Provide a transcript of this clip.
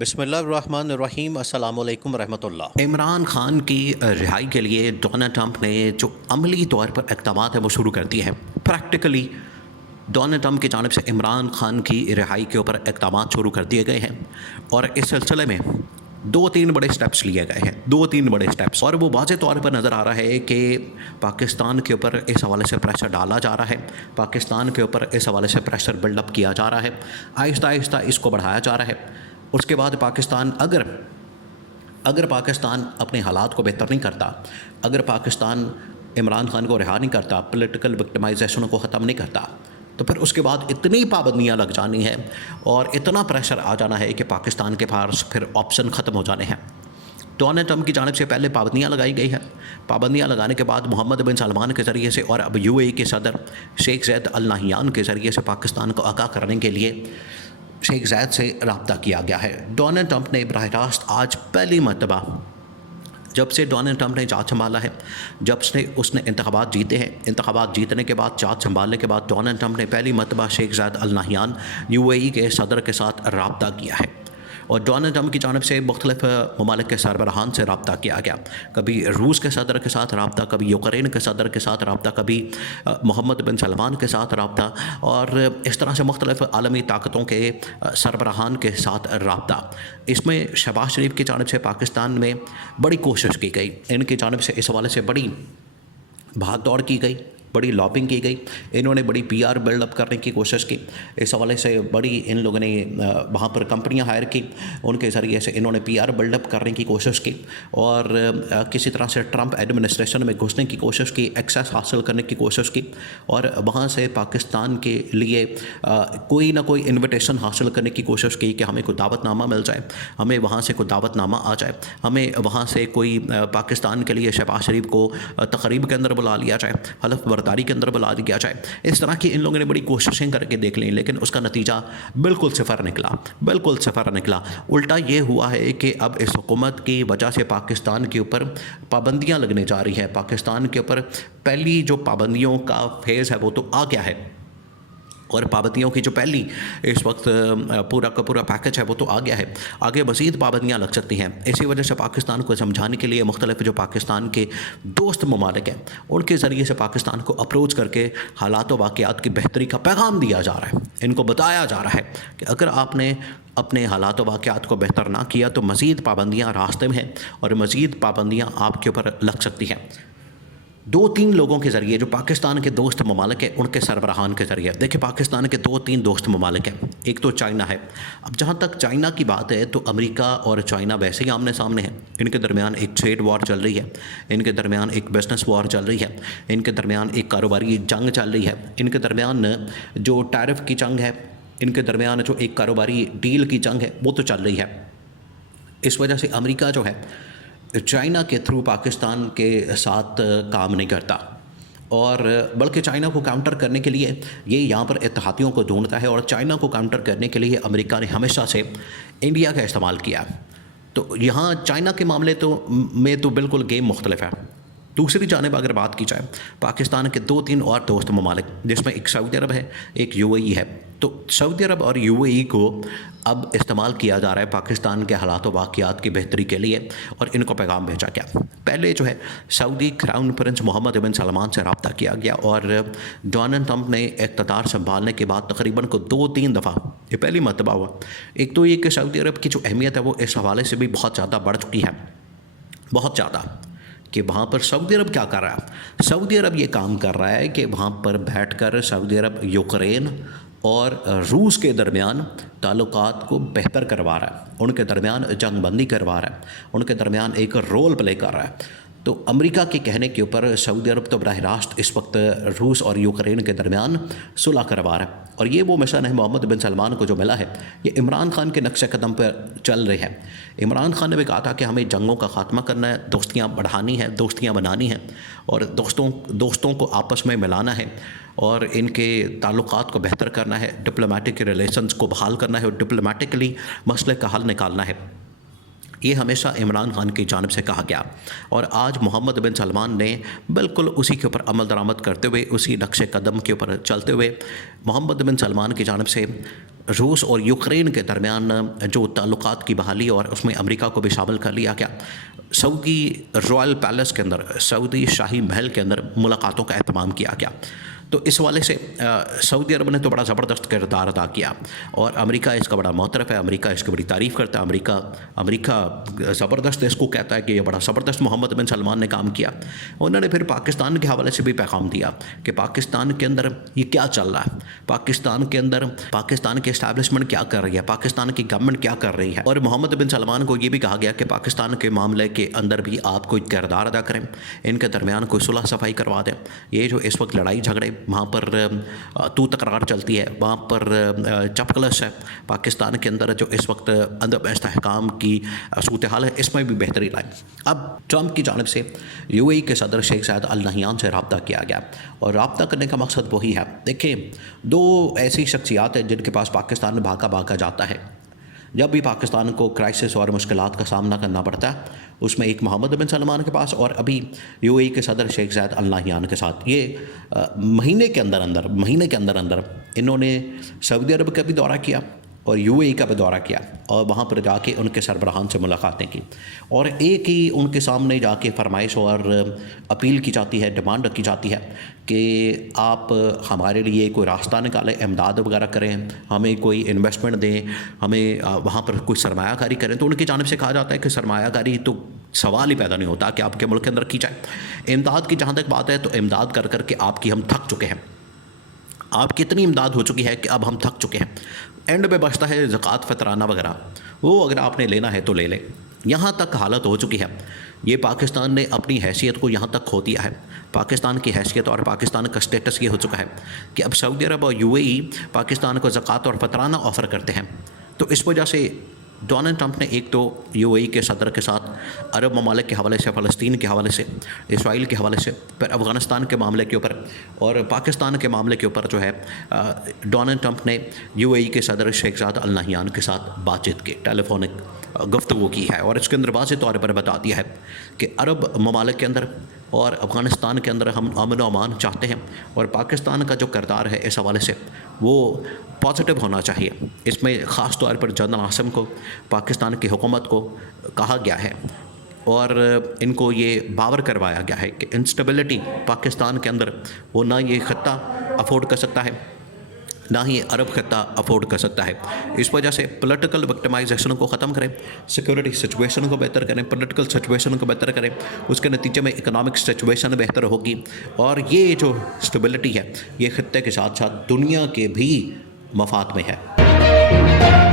بسم اللہ الرحمن الرحیم۔ السلام علیکم ورحمۃ اللہ۔ عمران خان کی رہائی کے لیے ڈونلڈ ٹرمپ نے جو عملی طور پر اقدامات ہیں وہ شروع کر دیے ہیں۔ پریکٹیکلی ڈونلڈ ٹرمپ کی جانب سے عمران خان کی رہائی کے اوپر اقدامات شروع کر دیے گئے ہیں، اور اس سلسلے میں دو تین بڑے سٹیپس لیے گئے ہیں، دو تین بڑے سٹیپس، اور وہ واضح طور پر نظر آ رہا ہے کہ پاکستان کے اوپر اس حوالے سے پریشر ڈالا جا رہا ہے، پاکستان کے اوپر اس حوالے سے پریشر بلڈ اپ کیا جا رہا ہے، آہستہ آہستہ اس کو بڑھایا جا رہا ہے۔ اس کے بعد پاکستان اگر پاکستان اپنے حالات کو بہتر نہیں کرتا، اگر پاکستان عمران خان کو رہا نہیں کرتا، پولیٹیکل وکٹمائزیشن کو ختم نہیں کرتا، تو پھر اس کے بعد اتنی پابندیاں لگ جانی ہیں اور اتنا پریشر آ جانا ہے کہ پاکستان کے پاس پھر آپشن ختم ہو جانے ہیں۔ ڈونلڈ ٹرمپ کی جانب سے پہلے پابندیاں لگائی گئی ہیں، پابندیاں لگانے کے بعد محمد بن سلمان کے ذریعے سے اور اب یو اے ای کے صدر شیخ زید ال نہیان کے ذریعے سے پاکستان کو آگاہ کرنے کے لیے شیخ زید سے رابطہ کیا گیا ہے۔ ڈونلڈ ٹرمپ نے براہ راست آج پہلی مرتبہ، جب سے ڈونلڈ ٹرمپ نے چارج سنبھالا ہے، جب سے اس نے انتخابات جیتے ہیں، انتخابات جیتنے کے بعد، چارج سنبھالنے کے بعد، ڈونلڈ ٹرمپ نے پہلی مرتبہ شیخ زید ال نہیان یو اے ای کے صدر کے ساتھ رابطہ کیا ہے، اور ڈونلڈ ٹرمپ کی جانب سے مختلف ممالک کے سربراہان سے رابطہ کیا گیا، کبھی روس کے صدر کے ساتھ رابطہ، کبھی یوکرین کے صدر کے ساتھ رابطہ، کبھی محمد بن سلمان کے ساتھ رابطہ، اور اس طرح سے مختلف عالمی طاقتوں کے سربراہان کے ساتھ رابطہ۔ اس میں شہباز شریف کی جانب سے پاکستان میں بڑی کوشش کی گئی، ان کی جانب سے اس حوالے سے بڑی بھاگ دوڑ کی گئی، بڑی لابنگ کی گئی، انہوں نے بڑی پی آر بلڈ اپ کرنے کی کوشش کی، اس حوالے سے بڑی ان لوگوں نے وہاں پر کمپنیاں ہائر کی، ان کے ذریعے سے انہوں نے پی آر بلڈ اپ کرنے کی کوشش کی، اور کسی طرح سے ٹرمپ ایڈمنسٹریشن میں گھسنے کی کوشش کی، ایکسیس حاصل کرنے کی کوشش کی، اور وہاں سے پاکستان کے لیے کوئی نہ کوئی انویٹیشن حاصل کرنے کی کوشش کی کہ ہمیں کوئی دعوت نامہ مل جائے، ہمیں وہاں سے کوئی دعوت نامہ آ جائے، ہمیں وہاں سے کوئی پاکستان کے لیے شہباز شریف کو تقریب کے اندر بلا لیا جائے، حلف برداری کے اندر بلا دیا جائے۔ اس طرح کی ان لوگوں نے بڑی کوششیں کر کے دیکھ لیں، لیکن اس کا نتیجہ بالکل صفر نکلا، بالکل صفر نکلا۔ الٹا یہ ہوا ہے کہ اب اس حکومت کی وجہ سے پاکستان کے اوپر پابندیاں لگنے جا رہی ہیں، پاکستان کے اوپر پہلی جو پابندیوں کا فیز ہے وہ تو آ گیا ہے، اور پابندیوں کی جو پہلی اس وقت پورا کا پورا پیکج ہے وہ تو آ گیا ہے، آگے مزید پابندیاں لگ سکتی ہیں۔ اسی وجہ سے پاکستان کو سمجھانے کے لیے مختلف جو پاکستان کے دوست ممالک ہیں ان کے ذریعے سے پاکستان کو اپروچ کر کے حالات و واقعات کی بہتری کا پیغام دیا جا رہا ہے، ان کو بتایا جا رہا ہے کہ اگر آپ نے اپنے حالات و واقعات کو بہتر نہ کیا تو مزید پابندیاں راستے میں ہیں، اور مزید پابندیاں آپ کے اوپر لگ سکتی ہیں۔ دو تین لوگوں کے ذریعے جو پاکستان کے دوست ممالک ہیں ان کے سربراہان کے ذریعے، دیکھیں پاکستان کے دو تین دوست ممالک ہیں، ایک تو چائنا ہے۔ اب جہاں تک چائنا کی بات ہے تو امریکہ اور چائنا ویسے ہی آمنے سامنے ہیں، ان کے درمیان ایک ٹریڈ وار چل رہی ہے، ان کے درمیان ایک بزنس وار چل رہی ہے، ان کے درمیان ایک کاروباری جنگ چل رہی ہے، ان کے درمیان جو ٹیرف کی جنگ ہے، ان کے درمیان جو ایک کاروباری ڈیل کی جنگ ہے وہ تو چل رہی ہے۔ اس وجہ سے امریکہ جو ہے چائنا کے تھرو پاکستان کے ساتھ کام نہیں کرتا، اور بلکہ چائنا کو کاؤنٹر کرنے کے لیے یہ یہاں پر اتحادیوں کو ڈھونڈتا ہے، اور چائنا کو کاؤنٹر کرنے کے لیے امریکہ نے ہمیشہ سے انڈیا کا استعمال کیا۔ تو یہاں چائنا کے معاملے میں تو بالکل گیم مختلف ہے۔ دوسری جانب اگر بات کی جائے پاکستان کے دو تین اور دوست ممالک، جس میں ایک سعودی عرب ہے، ایک یو اے ای ہے، تو سعودی عرب اور یو اے ای کو اب استعمال کیا جا رہا ہے پاکستان کے حالات و واقعات کی بہتری کے لیے، اور ان کو پیغام بھیجا گیا۔ پہلے جو ہے سعودی کراؤن پرنس محمد بن سلمان سے رابطہ کیا گیا، اور ڈونلڈ ٹرمپ نے اقتدار سنبھالنے کے بعد تقریباً کو دو تین دفعہ، یہ پہلی مرتبہ ہوا۔ ایک تو یہ کہ سعودی عرب کی جو اہمیت ہے وہ اس حوالے سے بھی بہت زیادہ بڑھ چکی ہے، بہت زیادہ، کہ وہاں پر سعودی عرب کیا کر رہا ہے؟ سعودی عرب یہ کام کر رہا ہے کہ وہاں پر بیٹھ کر سعودی عرب یوکرین اور روس کے درمیان تعلقات کو بہتر کروا رہا ہے، ان کے درمیان جنگ بندی کروا رہا ہے، ان کے درمیان ایک رول پلے کر رہا ہے۔ تو امریکہ کے کہنے کے اوپر سعودی عرب تو براہ راست اس وقت روس اور یوکرین کے درمیان صلح کروا رہا ہے، اور یہ وہ مشن ہے محمد بن سلمان کو جو ملا ہے، یہ عمران خان کے نقش قدم پر چل رہی ہے۔ عمران خان نے بھی کہا تھا کہ ہمیں جنگوں کا خاتمہ کرنا ہے، دوستیاں بڑھانی ہے، دوستیاں بنانی ہیں، اور دوستوں کو آپس میں ملانا ہے، اور ان کے تعلقات کو بہتر کرنا ہے، ڈپلومیٹک ریلیشنز کو بحال کرنا ہے، اور ڈپلومیٹکلی مسئلے کا حل نکالنا ہے۔ یہ ہمیشہ عمران خان کی جانب سے کہا گیا، اور آج محمد بن سلمان نے بالکل اسی کے اوپر عمل درآمد کرتے ہوئے، اسی نقش قدم کے اوپر چلتے ہوئے محمد بن سلمان کی جانب سے روس اور یوکرین کے درمیان جو تعلقات کی بحالی اور اس میں امریکہ کو بھی شامل کر لیا گیا، سعودی رائل پیلس کے اندر، سعودی شاہی محل کے اندر ملاقاتوں کا اہتمام کیا گیا۔ تو اس والے سے سعودی عرب نے تو بڑا زبردست کردار ادا کیا، اور امریکہ اس کا بڑا معترف ہے، امریکہ اس کی بڑی تعریف کرتا ہے، امریکہ زبردست اس کو کہتا ہے کہ یہ بڑا زبردست محمد بن سلمان نے کام کیا۔ انہوں نے پھر پاکستان کے حوالے سے بھی پیغام دیا کہ پاکستان کے اندر یہ کیا چل رہا ہے، پاکستان کے اندر پاکستان کی اسٹیبلشمنٹ کیا کر رہی ہے، پاکستان کی گورنمنٹ کیا کر رہی ہے، اور محمد بن سلمان کو یہ بھی کہا گیا کہ پاکستان کے معاملے کے اندر بھی آپ کوئی کردار ادا کریں، ان کے درمیان کوئی صلح صفائی کروا دیں۔ یہ جو اس وقت لڑائی جھگڑے وہاں پر تو تکرار چلتی ہے، وہاں پر چپکلش ہے پاکستان کے اندر، جو اس وقت عدم استحکام کی صورتحال ہے، اس میں بھی بہتری لائیں۔ اب ٹرمپ کی جانب سے یو اے ای کے صدر شیخ زاید ال نہیان سے رابطہ کیا گیا، اور رابطہ کرنے کا مقصد وہی ہے۔ دیکھیں، دو ایسی شخصیات ہیں جن کے پاس پاکستان میں بھاگا جاتا ہے، جب بھی پاکستان کو کرائسس اور مشکلات کا سامنا کرنا پڑتا ہے، اس میں ایک محمد بن سلمان کے پاس، اور ابھی یو اے ای کے صدر شیخ زاید ال نہیان کے ساتھ۔ یہ مہینے کے اندر انہوں نے سعودی عرب کا بھی دورہ کیا اور یو اے ای کا بھی دورہ کیا، اور وہاں پر جا کے ان کے سربراہان سے ملاقاتیں کی، اور ایک ہی ان کے سامنے جا کے فرمائش اور اپیل کی جاتی ہے، ڈیمانڈ رکھی جاتی ہے کہ آپ ہمارے لیے کوئی راستہ نکالیں، امداد وغیرہ کریں، ہمیں کوئی انویسٹمنٹ دیں، ہمیں وہاں پر کوئی سرمایہ کاری کریں۔ تو ان کی جانب سے کہا جاتا ہے کہ سرمایہ کاری تو سوال ہی پیدا نہیں ہوتا کہ آپ کے ملک کے اندر کی جائے۔ امداد کی جہاں تک بات ہے تو امداد کر کر کے آپ کی ہم تھک چکے ہیں، آپ کی اتنی امداد ہو چکی ہے کہ اب ہم تھک چکے ہیں۔ اینڈ میں بچتا ہے زکوٰۃ فطرانہ وغیرہ، وہ اگر آپ نے لینا ہے تو لے لیں۔ یہاں تک حالت ہو چکی ہے، یہ پاکستان نے اپنی حیثیت کو یہاں تک کھو دیا ہے۔ پاکستان کی حیثیت اور پاکستان کا سٹیٹس یہ ہو چکا ہے کہ اب سعودی عرب اور یو اے ای پاکستان کو زکوٰۃ اور فطرانہ آفر کرتے ہیں۔ تو اس وجہ سے ڈونلڈ ٹرمپ نے ایک تو یو اے ای کے صدر کے ساتھ عرب ممالک کے حوالے سے، فلسطین کے حوالے سے، اسرائیل کے حوالے سے، پھر افغانستان کے معاملے کے اوپر اور پاکستان کے معاملے کے اوپر جو ہے ڈونلڈ ٹرمپ نے یو اے ای کے صدر شیخ زاید ال نہیان کے ساتھ بات چیت کی، ٹیلی فونک گفتگو کی ہے، اور اس کے اندر واضح طور پر بتا دیا ہے کہ عرب ممالک کے اندر اور افغانستان کے اندر ہم امن و امان چاہتے ہیں، اور پاکستان کا جو کردار ہے اس حوالے سے وہ پازیٹیو ہونا چاہیے۔ اس میں خاص طور پر جنرل عاصم کو، پاکستان کی حکومت کو کہا گیا ہے، اور ان کو یہ باور کروایا گیا ہے کہ انسٹیبلٹی پاکستان کے اندر وہ نہ یہ خطہ افورڈ کر سکتا ہے، نہ ہی عرب خطہ افورڈ کر سکتا ہے۔ اس وجہ سے پولیٹیکل وکٹمائزیشن کو ختم کریں، سیکورٹی سچویشن کو بہتر کریں، پولیٹیکل سچویشن کو بہتر کریں، اس کے نتیجے میں اکنامک سچویشن بہتر ہوگی، اور یہ جو اسٹیبلٹی ہے یہ خطے کے ساتھ ساتھ دنیا کے بھی مفاد میں ہے۔